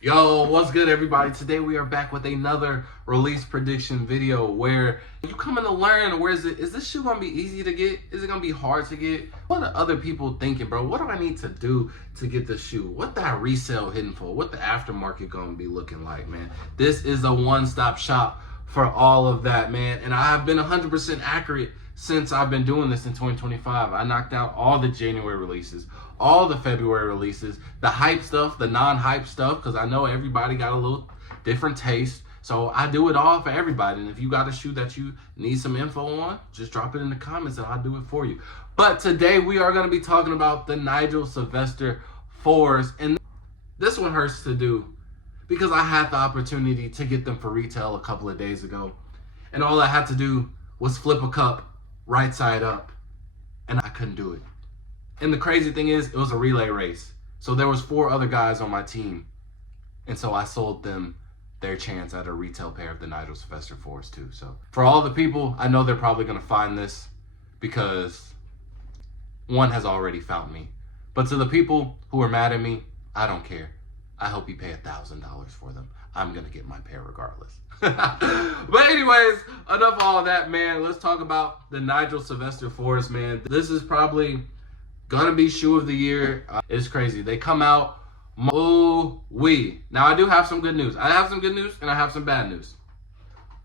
Yo, what's good, everybody? Today we are back with another release prediction video where you coming to learn. Where is this shoe gonna be easy to get? Is it gonna be hard to get? What are other people thinking, bro? What do I need to do to get this shoe? What that resale hitting for? What the aftermarket gonna be looking like, man? This is a one-stop shop for all of that, man. And I have been 100% accurate since I've been doing this in 2025. I knocked out all the January releases, all the February releases, the hype stuff, the non-hype stuff, because I know everybody got a little different taste. So I do it all for everybody. And if you got a shoe that you need some info on, just drop it in the comments and I'll do it for you. But today we are going to be talking about the Nigel Sylvester 4s. And this one hurts to do because I had the opportunity to get them for retail a couple of days ago. And all I had to do was flip a cup right side up, and I couldn't do it. And the crazy thing is, it was a relay race. So there was 4 other guys on my team. And so I sold them their chance at a retail pair of the Nigel Sylvester 4s too. So for all the people, I know they're probably gonna find this because one has already found me. But to the people who are mad at me, I don't care. I hope you pay $1,000 for them. I'm gonna get my pair regardless. But anyways, enough of all that, man. Let's talk about the Nigel Sylvester 4s, man. This is probably gonna be shoe of the year. It's crazy. They come out, ooh-wee. Now I do have some good news. I have some good news and I have some bad news.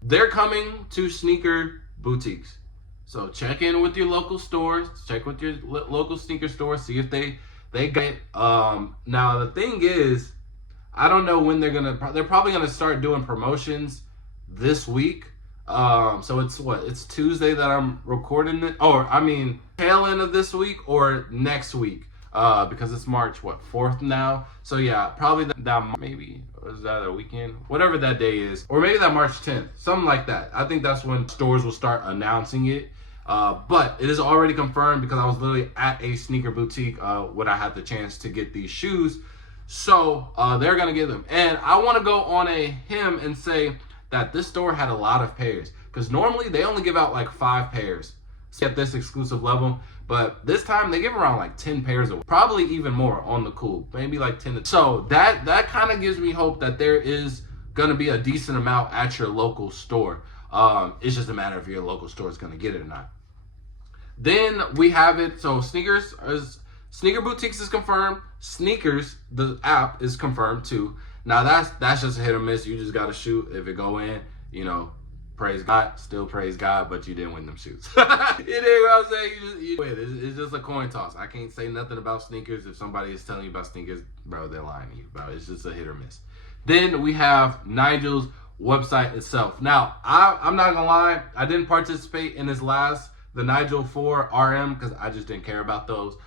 They're coming to sneaker boutiques. So check in with your local stores. Check with your local sneaker stores. See if they get it. Now the thing is, I don't know when they're probably gonna start doing promotions this week. So it's Tuesday that I'm recording it, or I mean tail end of this week or next week, because it's March 4th now. So yeah, probably that maybe, is that a weekend, whatever that day is, or maybe that March 10th, something like that. I think that's when stores will start announcing it. But it is already confirmed because I was literally at a sneaker boutique when I had the chance to get these shoes. So they're gonna get them, and I want to go on a hymn and say that this store had a lot of pairs, because normally they only give out like 5 pairs at this exclusive level, but this time they give around like 10 pairs away, probably even more on the cool, maybe like 10. So that kind of gives me hope that there is gonna be a decent amount at your local store. It's just a matter of if your local store is gonna get it or not. Then we have it. So Sneaker Boutiques is confirmed. Sneakers, the app, is confirmed too. Now that's just a hit or miss. You just gotta shoot. If it go in, you know, praise God. Still praise God, but you didn't win them shoes. You know what I'm saying? You win. It's just a coin toss. I can't say nothing about sneakers. If somebody is telling you about sneakers, bro, they're lying to you, bro. It's just a hit or miss. Then we have Nigel's website itself. Now, I'm not gonna lie, I didn't participate in the Nigel 4 RM, because I just didn't care about those.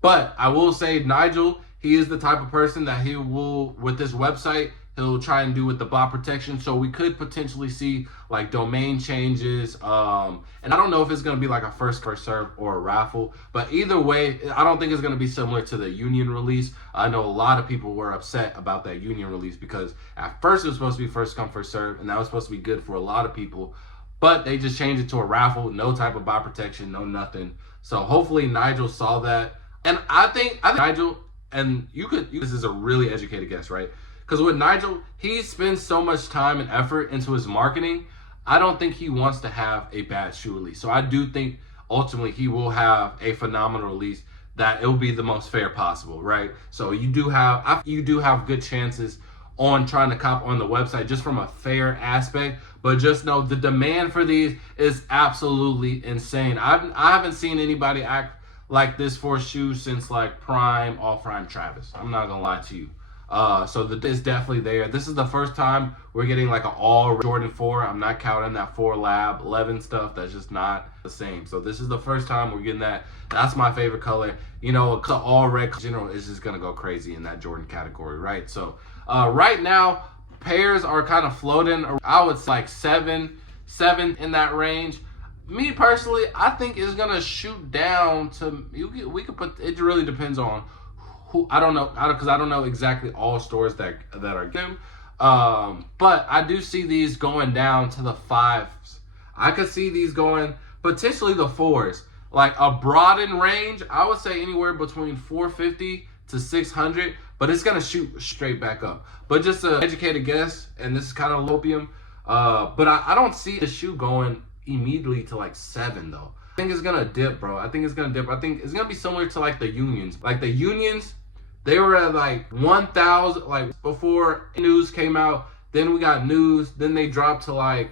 But I will say Nigel, he is the type of person that he will, with this website, he'll try and do with the bot protection. So we could potentially see like domain changes. And I don't know if it's going to be like a first serve or a raffle. But either way, I don't think it's going to be similar to the Union release. I know a lot of people were upset about that Union release because at first it was supposed to be first come, first serve. And that was supposed to be good for a lot of people. But they just changed it to a raffle. No type of bot protection, no nothing. So hopefully Nigel saw that. And I think Nigel, and this is a really educated guess, right? Because with Nigel, he spends so much time and effort into his marketing. I don't think he wants to have a bad shoe release. So I do think ultimately he will have a phenomenal release that it will be the most fair possible, right? So you do have good chances on trying to cop on the website just from a fair aspect. But just know the demand for these is absolutely insane. I haven't seen anybody act like this for a shoe since like all prime Travis. I'm not gonna lie to you. So it's definitely there. This is the first time we're getting like an all Jordan 4. I'm not counting that 4 Lab 11 stuff. That's just not the same. So this is the first time we're getting that. That's my favorite color. You know, all red in general is just gonna go crazy in that Jordan category, right? So right now pairs are kind of floating. I would say like seven in that range. Me personally, I think it's gonna shoot down to we could put. It really depends on who. I don't know, because I don't know exactly all stores that are them. But I do see these going down to the 5s. I could see these going potentially the 4s, like a broadened range. I would say anywhere between 450 to 600. but it's gonna shoot straight back up. But just an educated guess, and this is kind of lopium, but I don't see the shoe going immediately to like 7 though. I think it's gonna dip, bro. I think it's gonna dip. I think it's gonna be similar to like the Unions. Like the Unions, they were at like 1,000, like before news came out. Then we got news. Then they dropped to like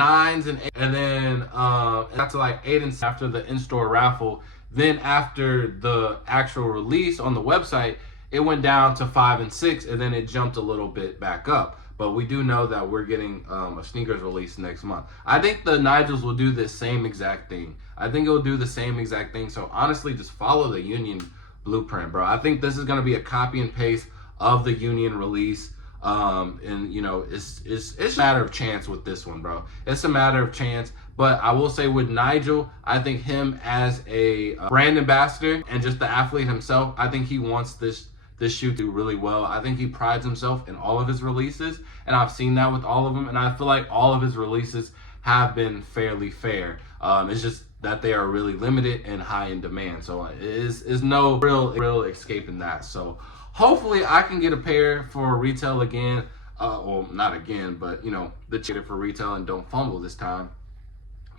9s and 8, and then got to like 8 and 6 after the in-store raffle. Then after the actual release on the website, it went down to 5 and 6, and then it jumped a little bit back up. But we do know that we're getting a sneakers release next month. I think the Nigels will do the same exact thing. I think it will do the same exact thing. So honestly, just follow the Union blueprint, bro. I think this is going to be a copy and paste of the Union release. And you know, it's a matter of chance with this one, bro. It's a matter of chance. But I will say with Nigel, I think him as a brand ambassador and just the athlete himself, I think he wants this shoe to do really well. I think he prides himself in all of his releases, and I've seen that with all of them, and I feel like all of his releases have been fairly fair. It's just that they are really limited and high in demand, so it is no real escaping that. So hopefully I can get a pair for retail again, well, not again, but you know, the cheater for retail and don't fumble this time.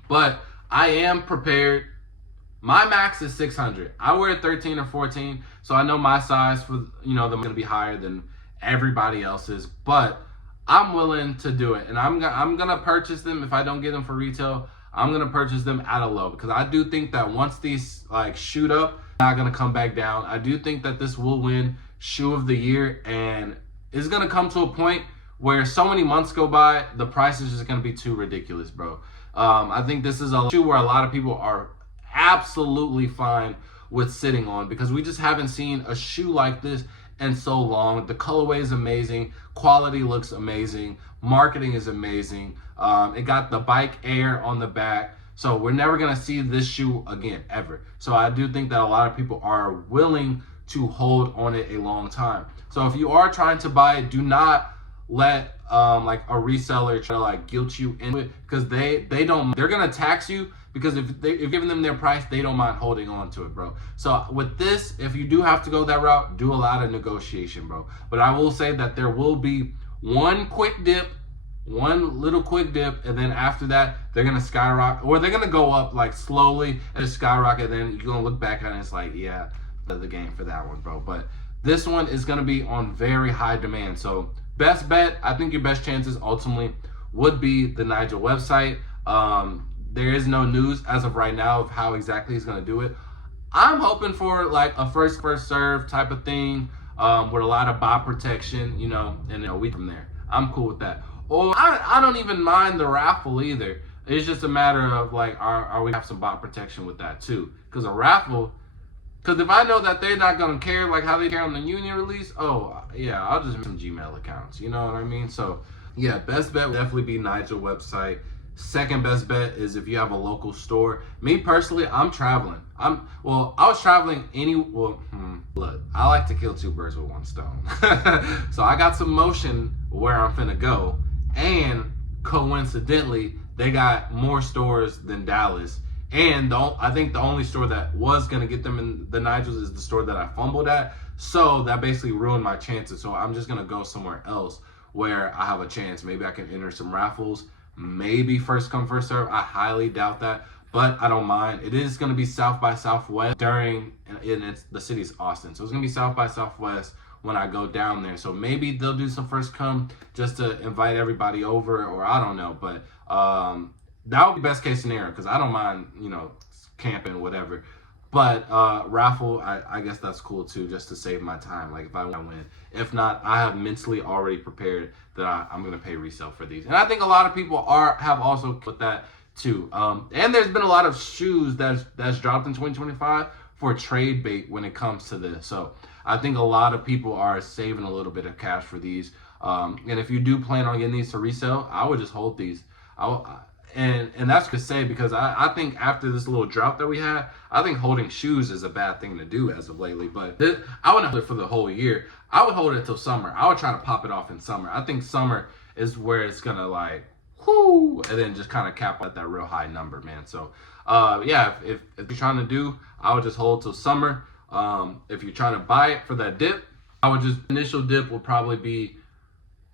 But I am prepared. My max is 600. I wear 13 or 14, so I know my size for, you know, them gonna be higher than everybody else's, but I'm willing to do it, and I'm gonna purchase them. If I don't get them for retail, I'm gonna purchase them at a low, because I do think that once these like shoot up, they're not gonna come back down. I do think that this will win shoe of the year, and it's gonna come to a point where so many months go by, the price is just gonna be too ridiculous, bro. I think this is a shoe where a lot of people are absolutely fine with sitting on, because we just haven't seen a shoe like this in so long. The colorway is amazing, quality looks amazing, marketing is amazing. It got the bike air on the back, so we're never gonna see this shoe again ever. So I do think that a lot of people are willing to hold on it a long time. So if you are trying to buy it, do not let like a reseller try to like guilt you into it, because they're gonna tax you, because if you're giving them their price, they don't mind holding on to it, bro. So with this, if you do have to go that route, do a lot of negotiation, bro. But I will say that there will be one little quick dip, and then after that, they're gonna skyrocket, or they're gonna go up like slowly and just skyrocket. And then you're gonna look back at it, and it's like, yeah, the game for that one, bro. But this one is gonna be on very high demand. So best bet, I think your best chances ultimately would be the Nigel website. There is no news as of right now of how exactly he's gonna do it. I'm hoping for like a first serve type of thing, with a lot of bot protection, you know, and a week from there. I'm cool with that. Or I don't even mind the raffle either. It's just a matter of like, are we have some bot protection with that too? Because a raffle, because if I know that they're not gonna care like how they care on the Union release, oh yeah, I'll just make some Gmail accounts. You know what I mean? So yeah, best bet would definitely be Nigel website. Second best bet is if you have a local store. Me personally, I'm traveling. I was traveling look, I like to kill two birds with one stone. So I got some motion where I'm finna go, and coincidentally, they got more stores than Dallas. And I think the only store that was gonna get them in the Nigels is the store that I fumbled at. So that basically ruined my chances. So I'm just gonna go somewhere else where I have a chance. Maybe I can enter some raffles. Maybe first come, first serve. I highly doubt that, but I don't mind. It is going to be South by Southwest and the city's Austin. So it's going to be South by Southwest when I go down there. So maybe they'll do some first come just to invite everybody over, or I don't know. But that would be best case scenario, because I don't mind, you know, camping, whatever. But raffle, I guess that's cool too, just to save my time. Like if I win. If not, I have mentally already prepared that I'm gonna pay resale for these. And I think a lot of people have also put that too. And there's been a lot of shoes that's dropped in 2025 for trade bait when it comes to this. So I think a lot of people are saving a little bit of cash for these. And if you do plan on getting these to resell, I would just hold these. And that's to say, because I think after this little drought that we had, I think holding shoes is a bad thing to do as of lately. But I wouldn't hold it for the whole year. I would hold it till summer. I would try to pop it off in summer. I think summer is where it's gonna like, whoo, and then just kind of cap at that real high number, man. So yeah, if you're trying to do, I would just hold till summer. If you're trying to buy it for that dip, I would just, initial dip will probably be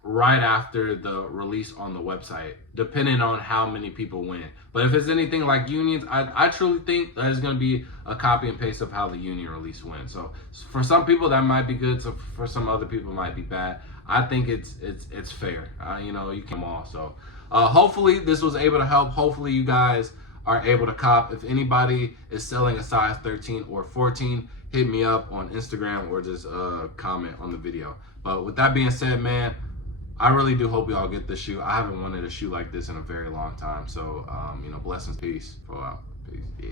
right after the release on the website, depending on how many people win. But if it's anything like unions, I truly think that it's going to be a copy and paste of how the union release went. So for some people that might be good, so for some other people it might be bad. I think it's fair. You know, you can all. So hopefully this was able to help. Hopefully you guys are able to cop. If anybody is selling a size 13 or 14, hit me up on Instagram or just comment on the video. But with that being said, man, I really do hope y'all get this shoe. I haven't wanted a shoe like this in a very long time. So, you know, blessings, peace. Peace. Yeah.